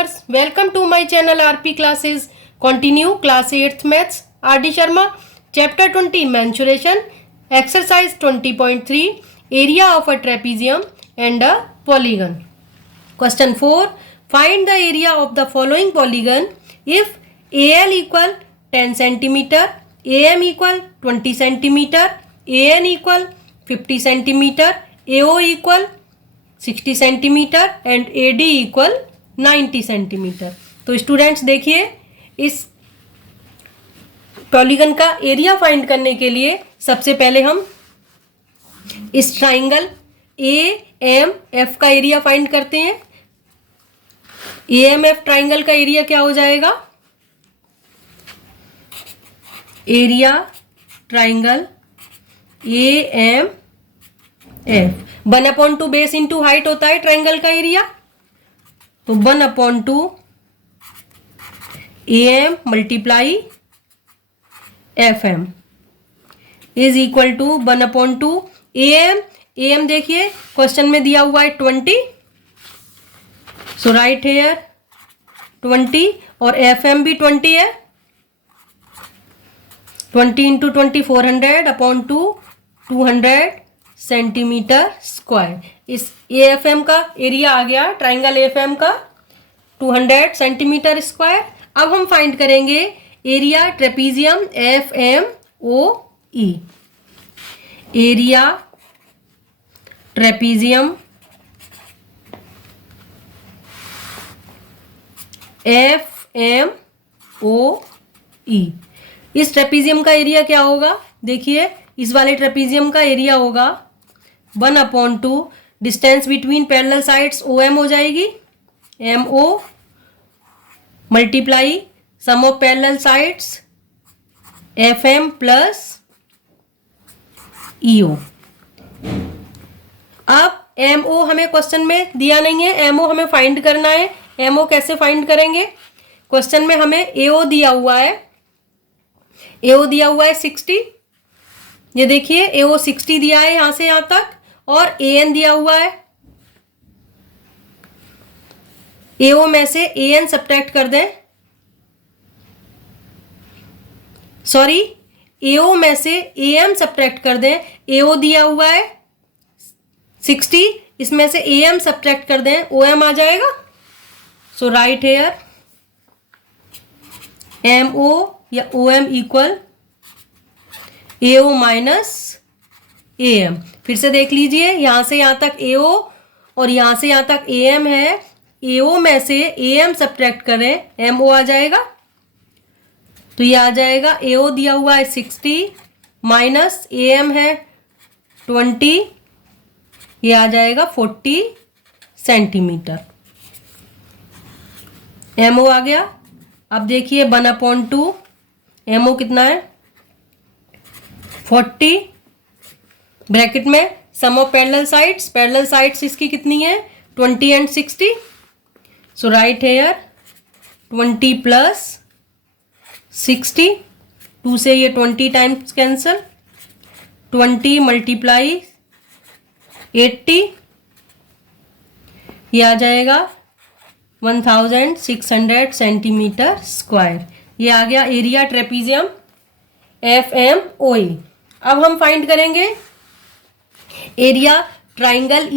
viewers, welcome to my channel RP Classes. Continue class 8th Maths. RD Sharma. Chapter 20 Mensuration. Exercise 20.3 Area of a trapezium and a polygon. Question 4. Find the area of the following polygon if AL equal 10 cm, AM equal 20 cm, AN equal 50 cm, AO equal 60 centimetre and AD equal 90 centimetre. तो students देखिए, इस polygon का area find करने के लिए सबसे पहले हम इस ट्राइंगल AMF का एरिया फाइंड करते हैं। AMF ट्राइंगल का एरिया क्या हो जाएगा? Area triangle AMF 1/2 base into height होता है ट्राइंगल का एरिया। तो 1/2 AM multiply FM is equal to 1/2 AM देखिए क्वेश्चन में दिया हुआ है 20, सो राइट हेयर 20 और FM भी 20 है। 20 इंटू 20 400/2 200 सेंटीमीटर स्क्वायर। इस AFM का एरिया आ गया ट्राइंगल AFM का 200 सेंटीमीटर स्क्वायर। अब हम फाइंड करेंगे area trapezium FMOE। Area trapezium FMOE। इस ट्रेपीजियम का एरिया क्या होगा? देखिए, इस वाले ट्रेपीजियम का एरिया होगा 1/2 distance between parallel sides OM हो जाएगी, MO multiply sum of parallel sides FM plus EO। अब MO हमें क्वेश्चन में दिया नहीं है, MO हमें फाइंड करना है। MO कैसे फाइंड करेंगे? क्वेश्चन में हमें AO दिया हुआ है, AO दिया हुआ है 60। ये देखिए AO 60 दिया है यहां से यहां तक, और AN दिया हुआ है। AO में से AN सब्ट्रैक्ट कर दें, सॉरी AO में से AM सब्ट्रैक्ट कर दें। AO दिया हुआ है 60, इसमें से AM सब्ट्रैक्ट कर दें, OM आ जाएगा। सो राइट हेयर MO या OM equal AO minus AM। फिर से देख लीजिए, यहां से यहां तक AO और यहां से यहां तक AM है। AO में से AM सब्ट्रैक्ट करें, MO आ जाएगा। तो ये आ जाएगा AO दिया हुआ है 60 माइनस AM है 20, ये आ जाएगा 40 सेंटीमीटर। MO आ गया। अब देखिए 1/2 MO कितना है 40, ब्रैकेट में सम ऑफ पैरेलल साइड्स इसकी कितनी है 20 and 60। So right here 20 plus 60, 2 से ये 20 टाइम्स कैंसल, 20 मल्टीप्लाई 80, ये आ जाएगा 1600 सेंटीमीटर स्क्वायर। ये आ गया एरिया ट्रेपीजियम FMOE। अब हम फाइंड करेंगे एरिया ट्राइंगल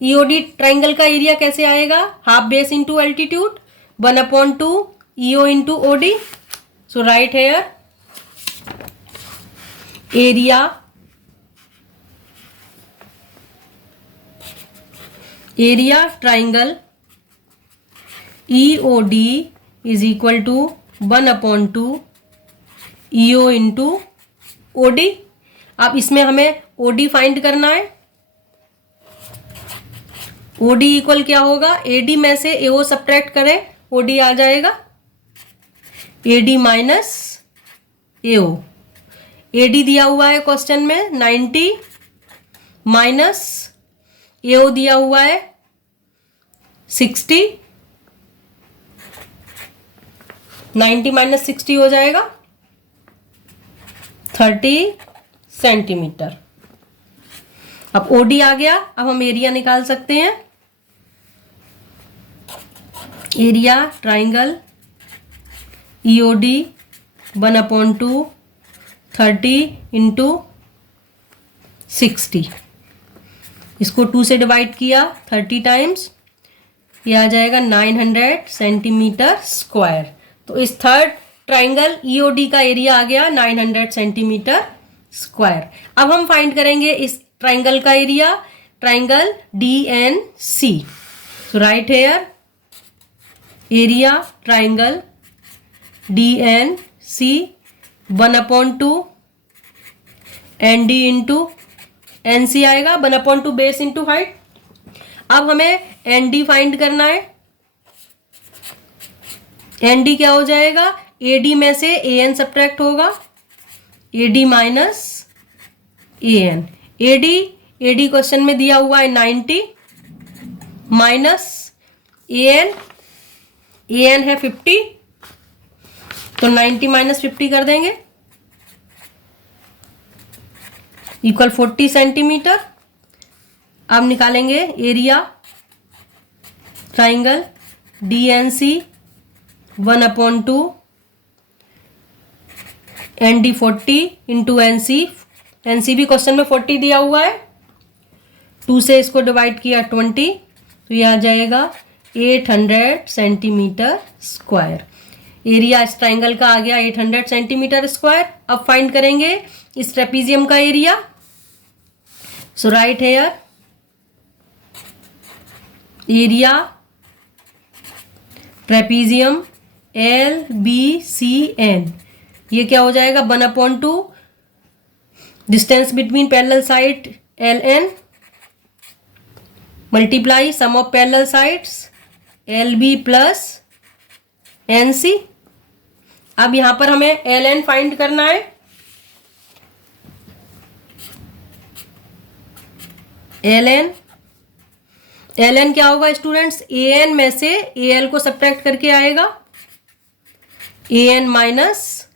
EOD ट्राइंगल का एरिया कैसे आएगा? Half base into altitude 1/2 EO into OD। So right here area triangle EOD is equal to 1/2 EO into OD। अब इसमें हमें OD फाइंड करना है। OD इक्वल क्या होगा? AD में से AO सब्ट्रैक्ट करें, OD आ जाएगा AD माइनस AO। AD दिया हुआ है क्वेश्चन में 90 माइनस AO दिया हुआ है 60, 90 माइनस 60 हो जाएगा 30 सेंटीमीटर। अब OD आ गया। अब हम एरिया निकाल सकते हैं। एरिया ट्राइंगल EOD 1/2 30 इंटू 60, इसको 2 से डिवाइड किया 30 टाइम्स, ये आ जाएगा 900 सेंटीमीटर स्क्वायर। तो इस थर्ड ट्राइंगल EOD का एरिया आ गया 900 सेंटीमीटर स्क्वायर। अब हम फाइंड करेंगे इस ट्राइंगल का area, triangle DNC। So right here area triangle DNC 1/2 ND into NC आएगा, 1/2 बेस इंटू हाइट। अब हमें ND फाइंड करना है। ND क्या हो जाएगा, AD में से AN सब्ट्रैक्ट होगा, AD minus AN। AD question में दिया हुआ है 90 माइनस AN है 50, तो 90 माइनस 50 कर देंगे इक्वल 40 सेंटीमीटर। अब निकालेंगे area triangle DNC 1/2 ND 40 into NC भी क्वेश्चन में 40 दिया हुआ है, 2 से इसको डिवाइड किया 20, तो ये आ जाएगा 800 सेंटीमीटर स्क्वायर। एरिया इस ट्राइंगल का आ गया 800 सेंटीमीटर स्क्वायर। अब फाइंड करेंगे इस ट्रेपीजियम का area. So right here area trapezium LBCN, ये क्या हो जाएगा 1/2 distance between parallel side LN multiply sum of parallel sides LB plus NC। अब यहां पर हमें LN फाइंड करना है। LN क्या होगा स्टूडेंट्स, AN में से AL को सब्ट्रैक्ट करके आएगा, AN minus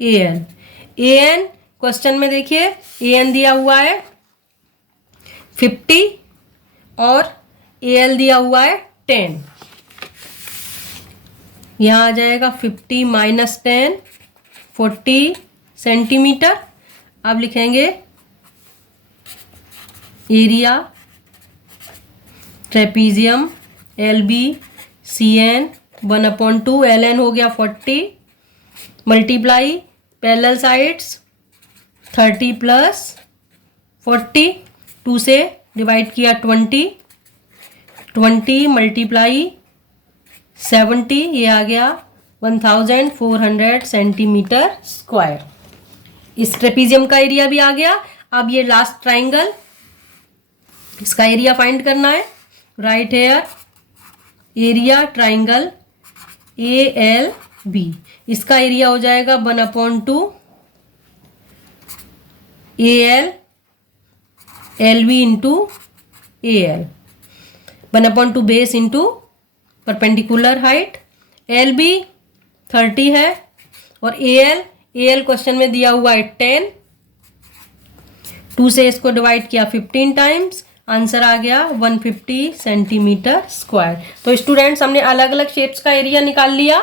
AN। AN question में देखिए AN दिया हुआ है 50 और AL दिया हुआ है 10, यहाँ आ जाएगा 50 माइनस 10 40 सेंटीमीटर। अब लिखेंगे एरिया ट्रेपीजियम LBCN 1/2 LN हो गया 40 मल्टीप्लाई पैरेलल साइड्स 30 प्लस 40, 2 से डिवाइड किया 20 मल्टीप्लाई 70, ये आ गया 1400 सेंटीमीटर स्क्वायर। इस ट्रेपीजियम का एरिया भी आ गया। अब ये लास्ट ट्राइंगल, इसका एरिया फाइंड करना है। Right here area triangle ALB, इसका एरिया हो जाएगा 1/2 AL LB into AL, 1/2 base into perpendicular height. LB 30 है और AL क्वेश्चन में दिया हुआ है 10, 2 से इसको डिवाइड किया 15 टाइम्स, आंसर आ गया 150 सेंटीमीटर स्क्वायर। तो स्टूडेंट्स हमने अलग अलग शेप्स का एरिया निकाल लिया।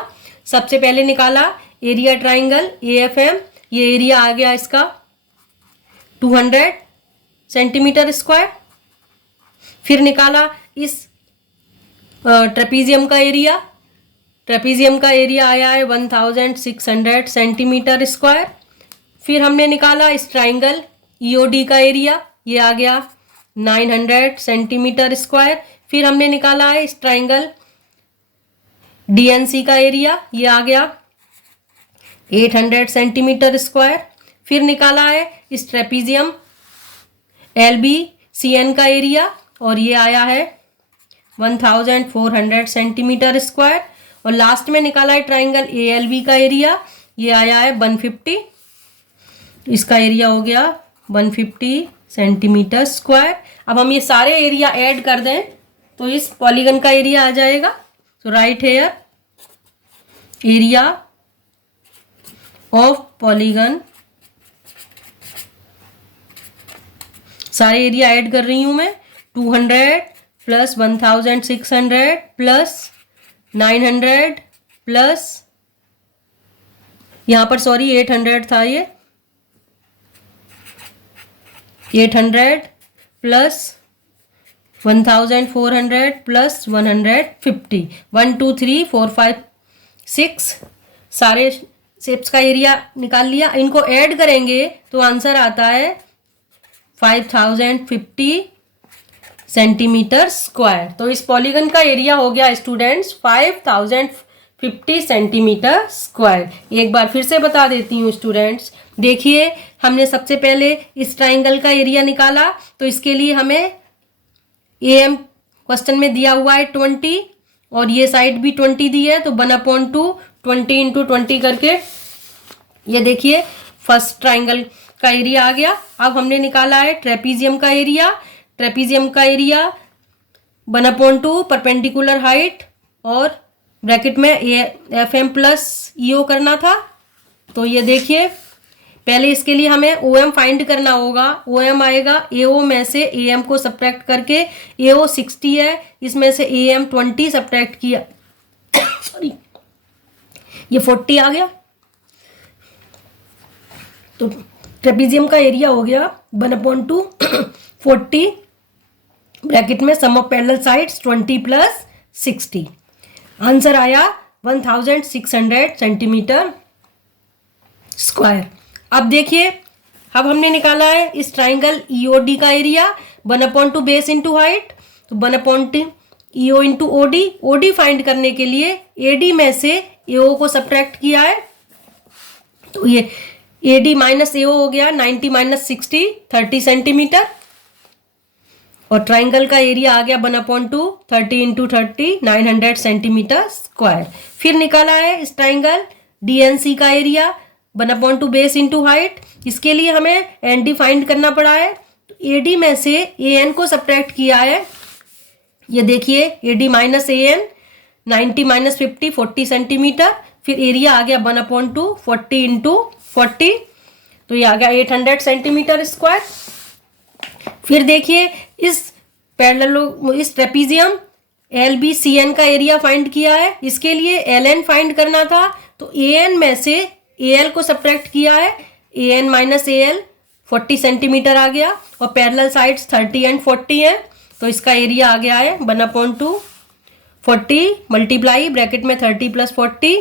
सबसे पहले निकाला एरिया ट्राइंगल AFM, ये एरिया आ गया इसका 200 सेंटीमीटर स्क्वायर। फिर निकाला इस ट्रेपीजियम का एरिया, ट्रेपीजियम का एरिया आया है 1600 सेंटीमीटर स्क्वायर। फिर हमने निकाला इस ट्राइंगल EOD का एरिया, ये आ गया 900 सेंटीमीटर स्क्वायर। फिर हमने निकाला है इस ट्राइंगल DNC का एरिया, ये आ गया 800 सेंटीमीटर स्क्वायर। फिर निकाला है इस ट्रेपीजियम LBCN का एरिया और ये आया है 1400 सेंटीमीटर स्क्वायर। और लास्ट में निकाला है ट्राइंगल ALB का एरिया, ये आया है 150, इसका एरिया हो गया 150 सेंटीमीटर स्क्वायर। अब हम ये सारे एरिया ऐड कर दें तो इस पॉलीगन का एरिया आ जाएगा। So right here area of polygon, सारे एरिया ऐड कर रही हूं मैं, 200 प्लस 1600 प्लस 900 प्लस, यहाँ पर सॉरी 800 था, ये 800 प्लस 1400 प्लस 150, 1 2 3 4 5 6 सारे शेप्स का एरिया निकाल लिया। इनको ऐड करेंगे तो आंसर आता है 5050 सेंटीमीटर स्क्वायर। तो इस पॉलीगन का एरिया हो गया स्टूडेंट्स 5050 सेंटीमीटर स्क्वायर। एक बार फिर से बता देती हूँ स्टूडेंट्स, देखिए हमने सबसे पहले इस ट्राइंगल का एरिया निकाला, तो इसके लिए हमें AM क्वेश्चन में दिया हुआ है 20 और ये साइड भी 20 दी है, तो 1/2 20 इंटू 20 करके ये देखिए फर्स्ट ट्राइंगल का एरिया आ गया। अब हमने निकाला है ट्रेपीजियम का एरिया। ट्रेपीजियम का एरिया 1/2 परपेंडिकुलर हाइट और ब्रैकेट में FM प्लस EO करना था। तो ये देखिए पहले इसके लिए हमें OM फाइंड करना होगा। OM आएगा AO में से AM को सब्ट्रैक्ट करके, AO 60 है, इसमें से AM 20 सब्ट्रैक्ट किया सॉरी ये 40 आ गया। तो ट्रेपीजियम का एरिया हो गया 1/2 40 ब्रैकेट में sum of parallel sides 20 plus 60। Answer आया 1600 सेंटीमीटर स्क्वायर। अब देखिए, अब हमने निकाला है इस ट्राइंगल EOD का एरिया 1/2 बेस इंटू हाइट, तो 1/2 EO into OD। OD find करने के लिए AD में से AO को सब्ट्रैक्ट किया है, तो ये AD माइनस AO हो गया 90 माइनस 60 30 सेंटीमीटर। और ट्राइंगल का एरिया आ गया 1/2 30 इंटू 30 900 सेंटीमीटर स्क्वायर। फिर निकाला है इस ट्राइंगल DNC का एरिया 1/2 बेस इंटू हाइट। इसके लिए हमें ND फाइंड करना पड़ा है, तो AD में से AN को सब्ट्रैक्ट किया है। ये देखिए AD minus AN 90 minus 50 40 centimetre. फिर एरिया आ गया 1/2 40 इंटू 40, तो ये आ गया 800 सेंटीमीटर स्क्वायर। फिर देखिए इस ट्रेपीजियम LBCN का एरिया फाइंड किया है। इसके लिए LN फाइंड करना था, तो AN में से AL को सब्ट्रैक्ट किया है, AN माइनस AL 40 सेंटीमीटर आ गया और पैरेलल साइड्स 30 एंड 40 है, तो इसका एरिया आ गया है 1/2 40 मल्टीप्लाई ब्रैकेट में 30 प्लस 40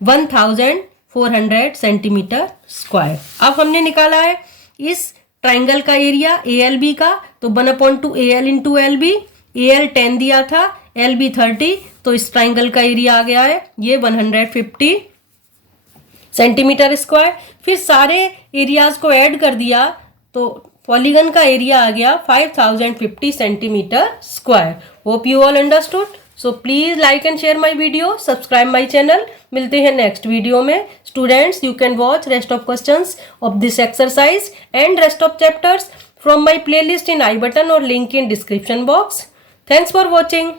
1400 सेंटीमीटर स्क्वायर। अब हमने निकाला है इस ट्राइंगल का एरिया ALB का, तो 1/2 AL इंटू LB। AL 10 दिया था, LB 30, तो इस ट्राइंगल का एरिया आ गया है ये 150 सेंटीमीटर स्क्वायर। फिर सारे एरियाज को ऐड कर दिया तो पॉलीगन का एरिया आ गया 5050 centimetre square. Hope you all understood. So please like and share my video, subscribe my channel. मिलते हैं नेक्स्ट वीडियो में। Students, you can watch rest of questions of this exercise and rest of chapters from my playlist in i button और link in description box. Thanks for watching.